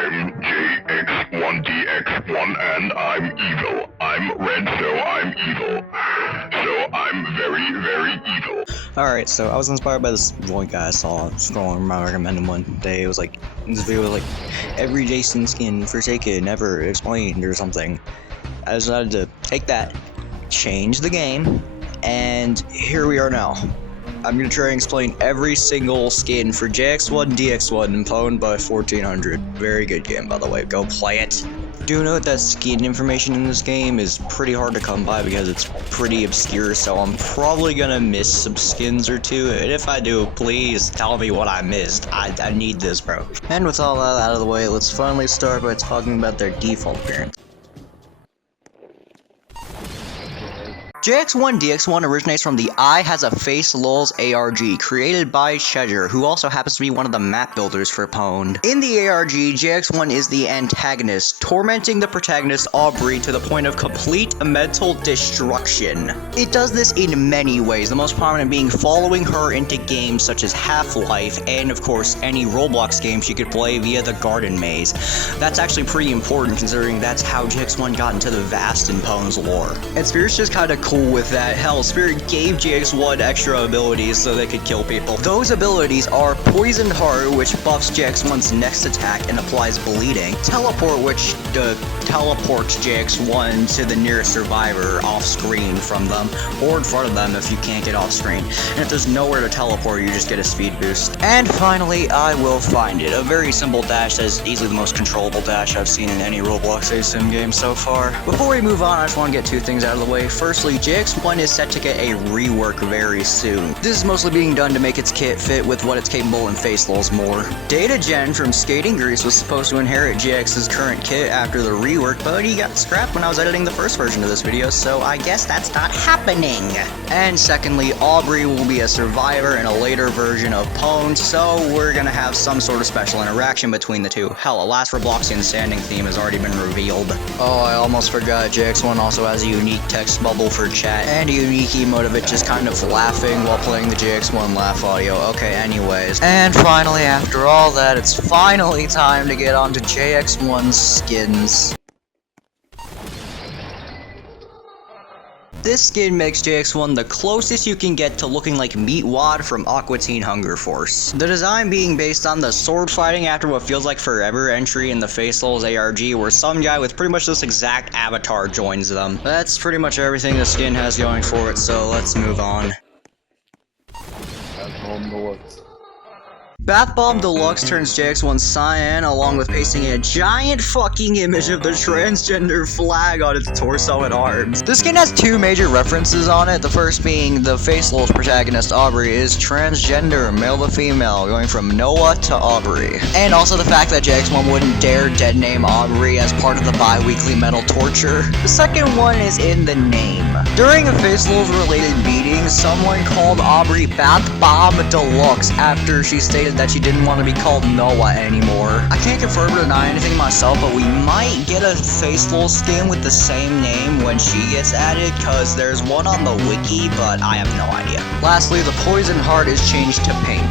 I'm JX1DX1 and I'm evil. I'm red, so I'm evil. So I'm very, very evil. Alright, so I was inspired by this one guy I saw scrolling around recommending one day. It was like, this video was like, every Jason skin Forsaken ever explained or something. I decided to take that, change the game, and here we are now. I'm gonna try and explain every single skin for JX1DX1 and Pwned by 1400. Very good game, by the way. Go play it. Do note that skin information in this game is pretty hard to come by because it's pretty obscure, so I'm probably gonna miss some skins or two, and if I do, please tell me what I missed. I need this, bro. And with all that out of the way, let's finally start by talking about their default appearance. JX1DX1 originates from the I Has a Face lulz ARG, created by Treasure, who also happens to be one of the map builders for Pwned. In the ARG, JX1 is the antagonist, tormenting the protagonist Aubrey to the point of complete mental destruction. It does this in many ways, the most prominent being following her into games such as Half-Life, and of course any Roblox game she could play via the garden maze. That's actually pretty important considering that's how JX1 got into the vast in Pwned's lore. And Spirit's just kinda cool with that. Hell, Spirit gave JX1 extra abilities so they could kill people. Those abilities are Poisoned Heart, which buffs JX1's next attack and applies bleeding, Teleport, which teleports JX1 to the nearest survivor off screen from them, or in front of them if you can't get off screen. And if there's nowhere to teleport, you just get a speed boost. And finally, I Will Find It, a very simple dash that is easily the most controllable dash I've seen in any Roblox ASIM game so far. Before we move on, I just want to get two things out of the way. Firstly, JX1 is set to get a rework very soon. This is mostly being done to make its kit fit with what it's capable in face lulz more. Data Gen from Skating Grease was supposed to inherit JX's current kit after the rework, but he got scrapped when I was editing the first version of this video, so I guess that's not happening. And secondly, Aubrey will be a survivor in a later version of Pwned, so we're gonna have some sort of special interaction between the two. Hell, a last Robloxian standing theme has already been revealed. Oh, I almost forgot, JX1 also has a unique text bubble for chat, and a unique emote of it just kind of laughing while playing the JX1 laugh audio. Okay, anyways. And finally, after all that, it's finally time to get onto JX1's skins. This skin makes JX1 the closest you can get to looking like Meatwad from Aqua Teen Hunger Force. The design being based on the sword fighting after what feels like forever entry in the face lulz ARG, where some guy with pretty much this exact avatar joins them. That's pretty much everything the skin has going for it, so let's move on. Bath Bomb Deluxe turns JX1 cyan, along with pasting a giant fucking image of the transgender flag on its torso and arms. This skin has two major references on it, the first being the face lulz protagonist Aubrey is transgender, male to female, going from Noah to Aubrey. And also the fact that JX1 wouldn't dare dead name Aubrey as part of the bi-weekly metal torture. The second one is in the name. During a face lulz related meeting, someone called Aubrey Bath Bomb Deluxe after she stated that she didn't want to be called Noah anymore. I can't confirm or deny anything myself, but we might get a face lulz skin with the same name when she gets added, cause there's one on the wiki, but I have no idea. Lastly, the Poisoned Heart is changed to pink.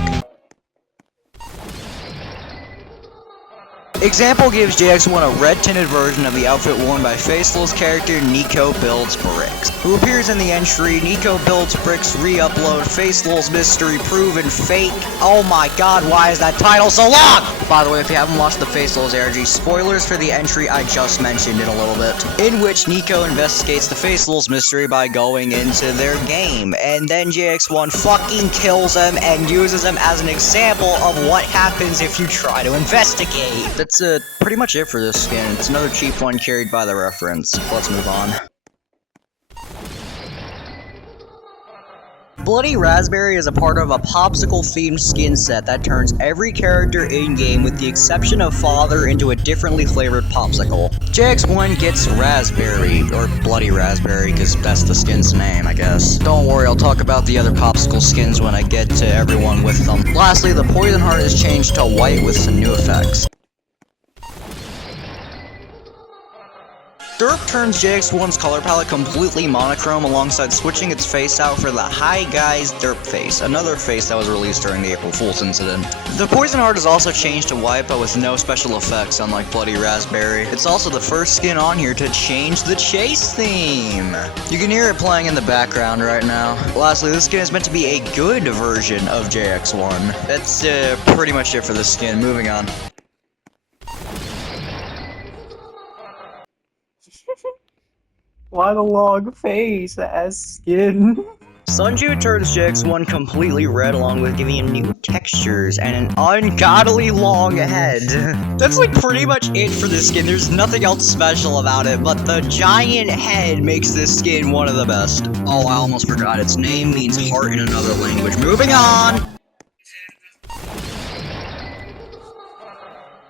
Example gives JX1 a red-tinted version of the outfit worn by face lulz character Nico Builds Bricks, who appears in the entry Nico Builds Bricks re-upload face lulz mystery proven fake. Oh my god, why is that title so long? By the way, if you haven't watched the face lulz ARG, spoilers for the entry I just mentioned in a little bit, in which Nico investigates the face lulz mystery by going into their game, and then JX1 fucking kills him and uses him as an example of what happens if you try to investigate. That's pretty much it for this skin. It's another cheap one carried by the reference. Let's move on. Bloody Raspberry is a part of a popsicle-themed skin set that turns every character in-game, with the exception of Father, into a differently flavored popsicle. JX1 gets Raspberry, or Bloody Raspberry, because that's the skin's name, I guess. Don't worry, I'll talk about the other popsicle skins when I get to everyone with them. Lastly, the Poison Heart is changed to white with some new effects. Derp turns JX1's color palette completely monochrome alongside switching its face out for the Hi Guys Derp face, another face that was released during the April Fool's incident. The poison heart is also changed to white but with no special effects unlike Bloody Raspberry. It's also the first skin on here to change the chase theme. You can hear it playing in the background right now. Lastly, this skin is meant to be a good version of JX1. That's pretty much it for this skin. Moving on. Why the long face as skin? Sunju turns JX1 completely red along with giving him new textures and an ungodly long head. That's like pretty much it for this skin. There's nothing else special about it, but the giant head makes this skin one of the best. Oh, I almost forgot. Its name means heart in another language. Moving on!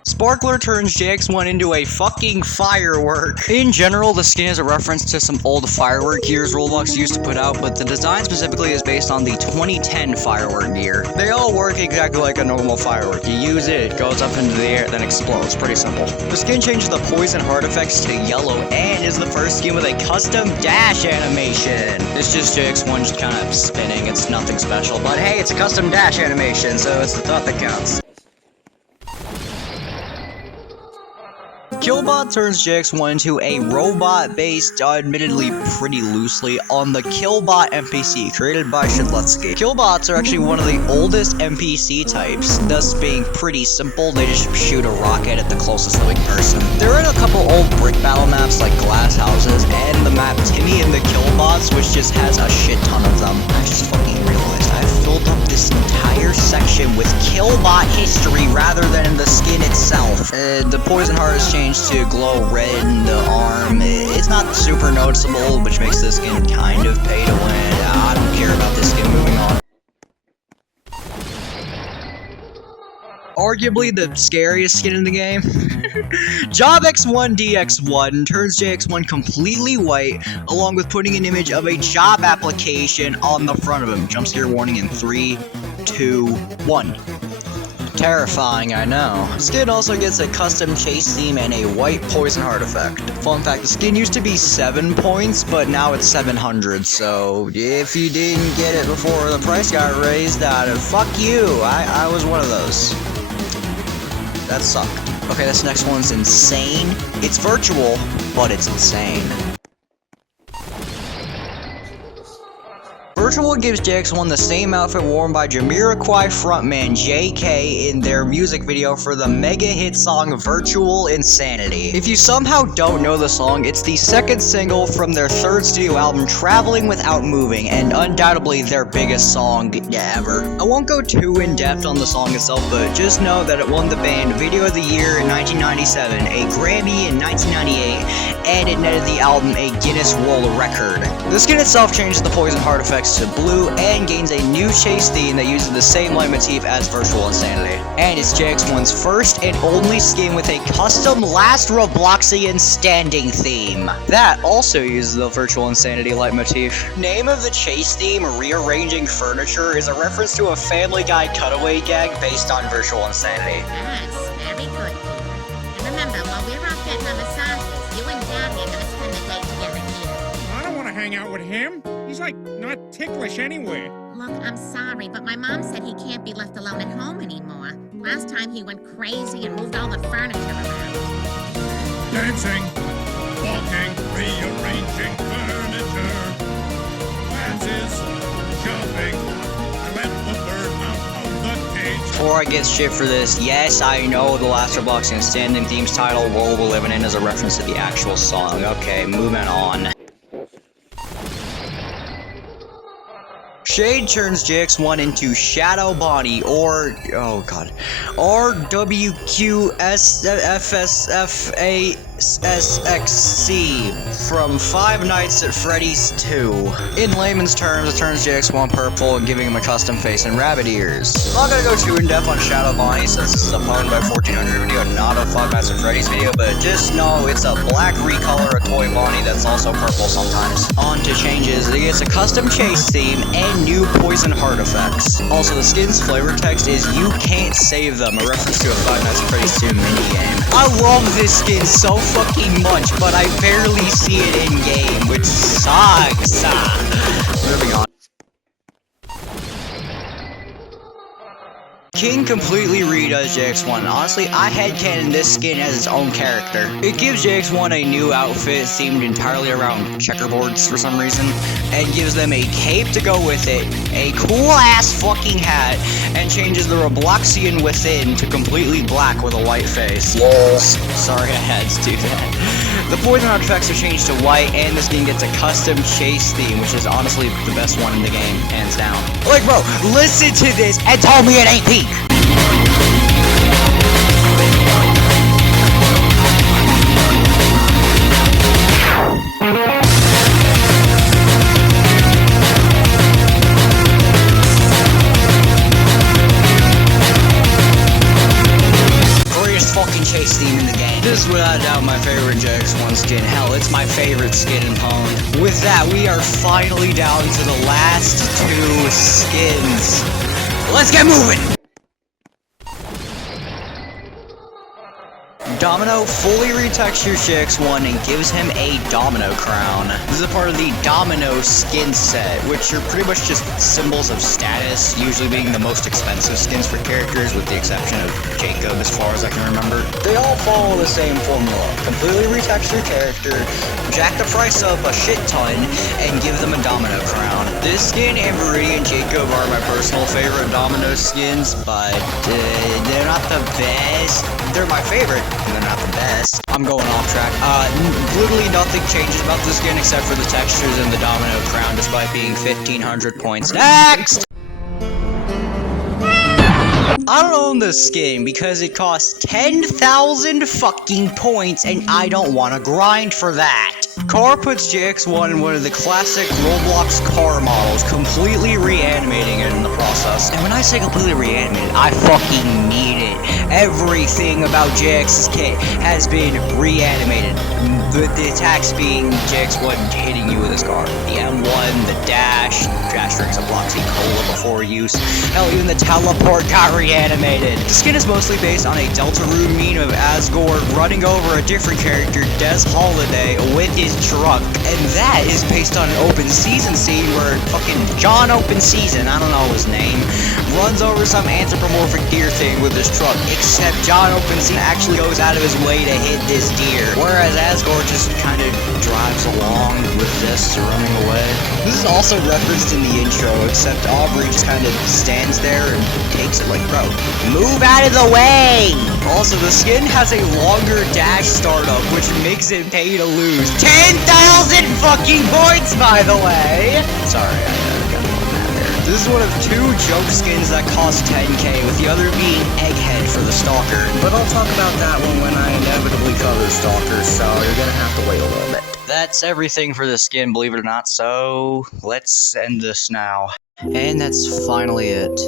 Sparkler turns JX1 into a fucking firework. In general, the skin is a reference to some old firework gears Roblox used to put out, but the design specifically is based on the 2010 firework gear. They all work exactly like a normal firework. You use it, it goes up into the air, then explodes. Pretty simple. The skin changes the poison heart effects to yellow and is the first skin with a custom dash animation. It's just JX1 just kind of spinning. It's nothing special, but hey, it's a custom dash animation, so it's the thought that counts. Killbot turns JX1 into a robot based, admittedly pretty loosely, on the Killbot NPC created by Deluxe. Killbots are actually one of the oldest NPC types, thus being pretty simple. They just shoot a rocket at the closest living person. They're in a couple old brick battle maps like Glass Houses and the map Timmy and the Killbots, which just has a shit ton of them. I just fucking realized I've filled up this entire section with Killbot history rather than in the skin itself. The poison heart has changed to glow red in the arm. It's not super noticeable, which makes this skin kind of pay to win. I don't care about this skin. Moving on. Arguably the scariest skin in the game. Job JX1DX1 turns JX1 completely white, along with putting an image of a job application on the front of him. Jump scare warning in 3, 2, 1. Terrifying, I know. The skin also gets a custom chase theme and a white poison heart effect. Fun fact, the skin used to be 7 points, but now it's 700, so if you didn't get it before the price got raised, fuck you. I was one of those. That sucked. Okay, this next one's insane. It's virtual, but it's insane. Virtual gives JX1 the same outfit worn by Jamiroquai frontman JK in their music video for the mega hit song Virtual Insanity. If you somehow don't know the song, it's the second single from their third studio album Traveling Without Moving, and undoubtedly their biggest song ever. I won't go too in depth on the song itself, but just know that it won the band Video of the Year in 1997, a Grammy in 1998, and it netted the album a Guinness World Record. The skin itself changes the poison heart effects to blue and gains a new chase theme that uses the same leitmotif as Virtual Insanity. And it's JX1's first and only skin with a custom last Robloxian standing theme. That also uses the Virtual Insanity leitmotif. Name of the chase theme, Rearranging Furniture, is a reference to a Family Guy cutaway gag based on Virtual Insanity. Yes, very good, Peter. And remember, while we're off getting our massages, you and Daddy are gonna spend the day together here. I don't want to hang out with him. He's like not ticklish anyway. Look, I'm sorry, but my mom said he can't be left alone at home anymore. Last time he went crazy and moved all the furniture around. Dancing, walking, rearranging furniture. Dances, jumping. I let the bird out of the cage. Before I get shit for this, yes, I know the last Robloxian standing theme's title, World We're Living In, is a reference to the actual song. Okay, moving on. Shade turns JX1 into Shadow Bonnie, or, oh god, RWQSFSFASXC from Five Nights at Freddy's 2. In layman's terms, it turns JX1 purple and giving him a custom face and rabbit ears. I'm not gonna go too in depth on Shadow Bonnie since this is a Pwned by 1400 video, not a Five Nights at Freddy's video, but just know it's a black recolor of Toy Bonnie that's also purple sometimes. On to changes, it gets a custom chase theme and new poison heart effects. Also, the skin's flavor text is "You can't save them," a reference to a Five Nights at Freddy's 2 minigame. I love this skin so fucking much, but I barely see it in game, which sucks. Moving on. King completely redoes JX1. Honestly, I headcanon this skin as its own character. It gives JX1 a new outfit themed entirely around checkerboards for some reason, and gives them a cape to go with it, a cool-ass fucking hat, and changes the Robloxian within to completely black with a white face. Yes. Sorry I had to do that. The poison artifacts are changed to white, and this game gets a custom chase theme, which is honestly the best one in the game, hands down. Like, bro, listen to this and tell me it ain't peak! Greatest fucking chase theme in the game. This is without a doubt my favorite JX1 skin. Hell, it's my favorite skin in Pwned. With that, we are finally down to the last two skins. Let's get moving! Domino fully retextures JX1 and gives him a Domino crown. This is a part of the Domino skin set, which are pretty much just symbols of status, usually being the most expensive skins for characters, with the exception of Jacob as far as I can remember. They all follow the same formula. Completely retexture character, jack the price up a shit ton, and give them a Domino crown. This skin and Viridian Jacob are my personal favorite Domino skins, but they're not the best. They're my favorite. They're not the best. I'm going off track. Literally nothing changes about the skin except for the textures and the Domino crown, despite being 1,500 points. Next! I don't own this skin because it costs 10,000 fucking points and I don't want to grind for that. Car puts JX1 in one of the classic Roblox car models, completely reanimating it in the process. And when I say completely reanimated, I fucking mean it. Everything about JX's kit has been reanimated. The attacks being JX1 hitting you with his car. The M1, the dash drinks a Bloxy Cola before use. Hell, even the teleport got reanimated. The skin is mostly based on a Deltarune meme of Asgore running over a different character, Des Holiday, with his truck. And that is based on an open season scene where fucking John Open Season, I don't know his name, runs over some anthropomorphic deer thing with his truck. Except John Open Season actually goes out of his way to hit this deer, whereas Asgore just kind of drives along with this running away. This is also referenced in the intro, except Aubrey just kind of stands there and takes it like, bro, move out of the way! Also, the skin has a longer dash startup, which makes it pay to lose. 10,000 fucking points, by the way! Sorry, I got on that there. This is one of two joke skins that cost 10k, with the other being Egghead for the Stalker. But I'll talk about that one when I inevitably cover Stalker, so you're gonna have to wait a little bit. That's everything for the skin, believe it or not, so let's end this now. And that's finally it.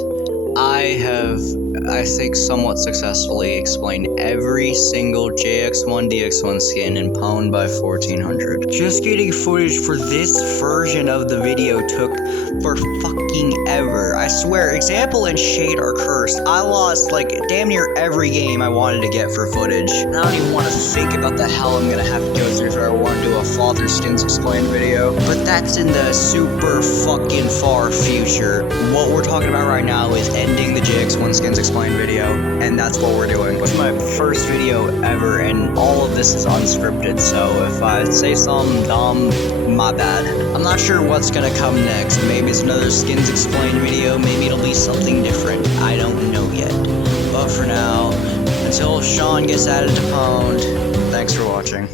I have, I think, somewhat successfully explained every single JX1DX1 skin in Pwned by 1400. Just getting footage for this version of the video took for fucking ever. I swear, Example and Shade are cursed. I lost, like, damn near every game I wanted to get for footage. And I don't even want to think about the hell I'm gonna have to go through if I want to do a Father Skins Explained video. But that's in the super fucking far future. What we're talking about right now is ending the JX1 Skins Explained video, and that's what we're doing. It's my first video ever, and all of this is unscripted, so if I say something dumb, my bad. I'm not sure what's gonna come next. Maybe it's another Skins Explained video, maybe it'll be something different. I don't know yet. But for now, until Sean gets added to Pwned, thanks for watching.